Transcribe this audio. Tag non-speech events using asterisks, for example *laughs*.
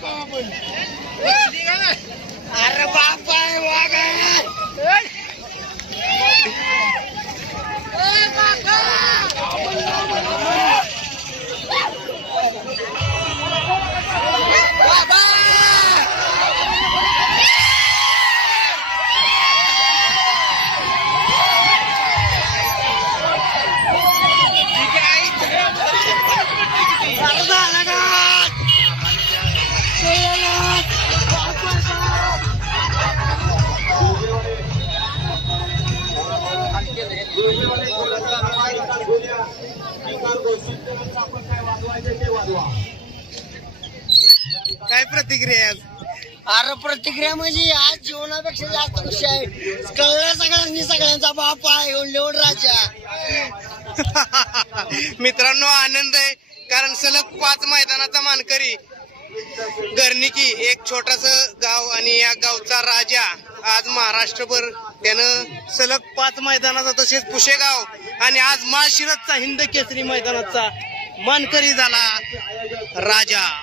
Goedenavond. काय प्रतिक्रिया आहे अरे प्रतिक्रिया म्हणजे आज जीवनापेक्षा जास्त खुशी आहे. कळलं सगळ्यांनी सगळ्यांचा बाप आहे ओढलेवड राजा. *laughs* मित्रांनो आनंद आहे कारण सलग पाच मैदानाचा मानकरी गर्निकी एक छोटस गाव आणि या गावचा राजा आज महाराष्ट्रभर त्यानं सलग पाच मैदानाचा तसेच पुशेगाव आणि आज माळशिरसचा हिंद केसरी मैदानाचा मानकरी झाला राजा.